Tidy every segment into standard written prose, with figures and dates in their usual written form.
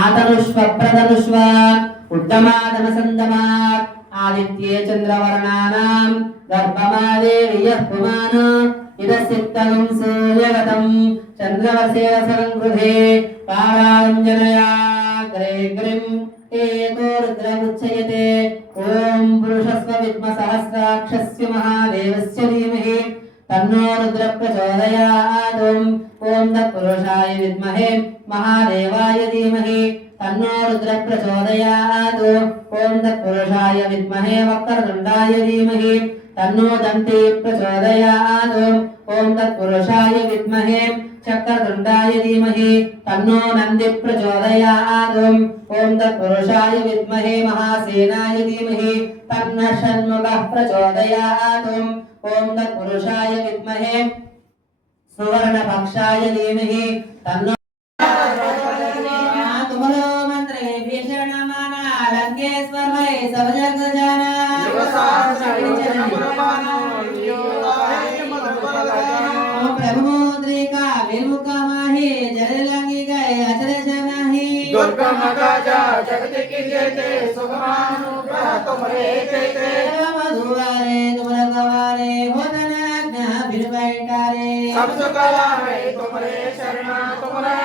आतनुष्व प्रदनुष्व उत्तमादमसन्दमात् आदित्ये चन्द्रवर्णानां गर्भमादेर्यः पुमान् इदसित्तं सूर्यगतं चन्द्रवसेन संगृहे पाराञ्जनयाग्रेग्रिं एको रुद्रमुच्यते ॐ पुरुषस्व विद्मसहस्राक्षस्य महादेवस्य धीमहि तन्नो रुद्र प्रचोदयात् ॐ तत्पुरुषाय विद्महे महादेवाय धीमहि तन्नो रुद्र प्रचोदयात् ॐ तत्पुरुषाय विद्महे वक्रतुण्डाय धीमहि तन्नो दन्ती प्रचोदयात् ॐ तत्पुरुषाय विद्महे चक्रतुण्डाय धीमहि तन्नो नन्दी प्रचोदयात् ॐ तत्पुरुषाय विद्महे महासेनाय धीमहि तन्नः षण्मुखः प्रचोदयात् ॐ तत्पुरुषाय विद्महे सुवर्णपक्षाय धीमहि तन्नो तुमरो मंत्रे भीषणमाना लंकेश्वरमय सबजगजाना प्रभुमुद्रिका विमुखमाहि जललंगी गए अचल जनाहि दुर्गा मगाजा जगत की जयते सुखमानुग्रह तुमरे जयते मधुवारे तुमरा गवारे होतनाज्ञा फिर बैठारे सब सुकला है तुमरे शरणा तुमरा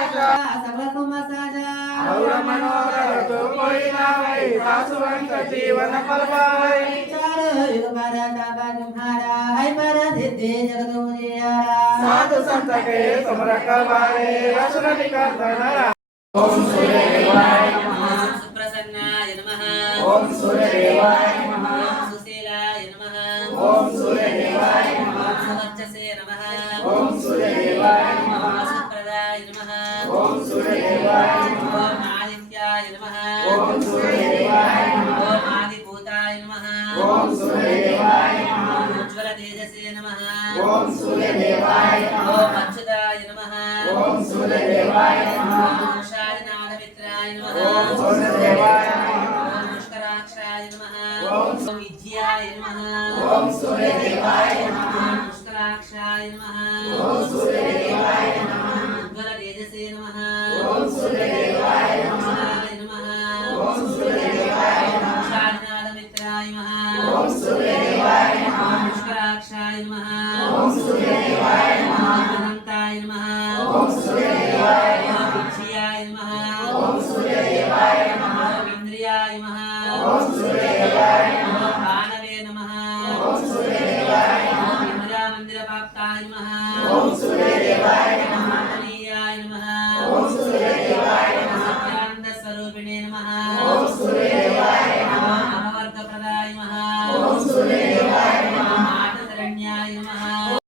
सब कुमसाजा और मनोरथ जो कोई ना है सासुवंत जीवन फलवाए चारो युग परतापा तुम्हारा है पर सिद्धि जगत मुजियारा साधु संत के तुम रखवारे रचना निकर्तनरा ओम सूर्यदेवाय नमः सुप्रसन्नाय नमः ओम सूर्यदेवाय नमः सुशीलाय नमः ओम सूर्यदेवाय नमः सुवर्चसे नमः ओम सूर्यदेवाय नमः सुप्रदाय नमः ओम सूर्यदेवाय नमः ओम आदित्याय नमः ओम सूर्यदेवाय नमः ओम आदिभूताय नमः ओम सूर्यदेवाय नमः उज्ज्वल तेजसे नमः ओम सूर्यदेवाय नमः ओम अच्युताय नमः ओम सूर्यदेवाय नमः ओम शालिनाथमित्राय नमः ओम सूर्यदेवाय नमः ओम पुष्कराक्षाय नमः ओम विद्याय नमः ओम सूर्यदेवाय नमः ओम पुष्कराक्षाय नमः ओम सूर्यदेवाय नमः उज्ज्वल तेजसे नमः ओम सूर्यदेवाय नमः ओम सूर्यदेवाय नमः शालिनाथमित्राय नमः ओम सूर्यदेवाय नमः पुष्कराक्षाय नमः ओम सूर्यदेवाय नमः अनंताय नमः ओम सूर्यदेवाय नमः विद्याय नमः ओम सूर्यदेवाय नमः इंद्रियाय नमः ओम सूर्यदेवाय